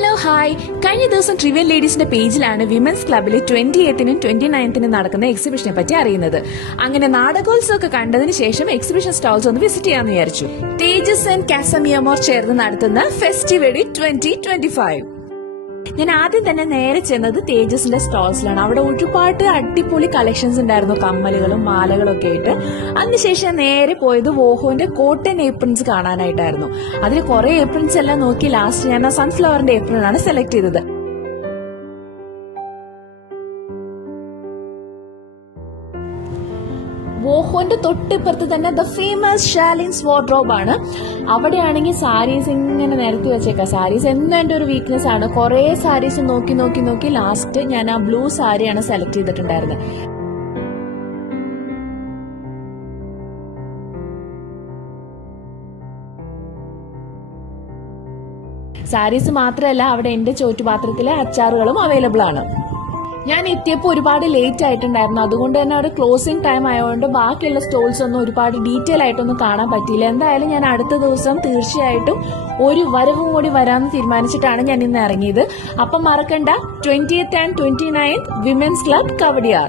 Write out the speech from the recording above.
Hello hi. കഴിഞ്ഞ ദിവസം trivial ലേഡീസിന്റെ പേജിലാണ് women's ക്ലബിൽ 28നും 29നും നടക്കുന്ന എക്സിബിഷനെ പറ്റി അറിയുന്നത്. അങ്ങനെ നാടകോത്സവമൊക്കെ കണ്ടതിന് ശേഷം എക്സിബിഷൻ സ്റ്റോൾസ് ഒന്ന് വിസിറ്റ് ചെയ്യാമെന്ന് വിചാരിച്ചു. തേജസ് ആൻഡ് കാസമിയമോർ ചേർന്ന് നടത്തുന്ന ഫെസ്റ്റിവലി 2025. ഞാൻ ആദ്യം തന്നെ നേരെ ചെന്നത് തേജസിന്റെ സ്റ്റോൾസിലാണ്. അവിടെ ഒരുപാട് അടിപൊളി കളക്ഷൻസ് ഉണ്ടായിരുന്നു, കമ്മലുകളും മാലകളും ഒക്കെ ആയിട്ട്. അതിനുശേഷം നേരെ പോയത് വോഹോന്റെ കോട്ടൺ ഏപ്രിൻസ് കാണാനായിട്ടായിരുന്നു. അതിൽ കുറെ ഏപ്രിൻസ് എല്ലാം നോക്കി ലാസ്റ്റ് ഞാൻ ആ സൺഫ്ലവറിന്റെ ഏപ്രിൻ ആണ് സെലക്ട് ചെയ്തത്. വോഹോന്റെ തൊട്ടിപ്പുറത്ത് തന്നെ ദ ഫേമസ് ഷാലിൻസ് വാർഡ്രോബ് ആണ്. അവിടെയാണെങ്കിൽ സാരീസ് ഇങ്ങനെ നിരത്തി വെച്ചേക്കാം. സാരീസ് എന്നും എന്റെ ഒരു വീക്ക്നെസ് ആണ്. കുറെ സാരീസ് നോക്കി നോക്കി നോക്കി ലാസ്റ്റ് ഞാൻ ആ ബ്ലൂ സാരിയാണ് സെലക്ട് ചെയ്തിട്ടുണ്ടായിരുന്നത്. സാരീസ് മാത്രമല്ല, അവിടെ എന്റെ ചോറ്റുപാത്രത്തിലെ അച്ചാറുകളും അവൈലബിൾ ആണ്. ഞാൻ എത്തിയപ്പോൾ ഒരുപാട് ലേറ്റ് ആയിട്ടുണ്ടായിരുന്നു. അതുകൊണ്ട് തന്നെ അവിടെ ക്ലോസിംഗ് ടൈം ആയതുകൊണ്ട് ബാക്കിയുള്ള സ്റ്റോൾസ് ഒന്നും ഒരുപാട് ഡീറ്റെയിൽ ആയിട്ടൊന്നും കാണാൻ പറ്റിയില്ല. എന്തായാലും ഞാൻ അടുത്ത ദിവസം തീർച്ചയായിട്ടും ഒരു വരവും കൂടി വരാമെന്ന് തീരുമാനിച്ചിട്ടാണ് ഞാൻ ഇന്ന് ഇറങ്ങിയത്. അപ്പം മറക്കണ്ട, 20th and 29th women's club Kowdiar.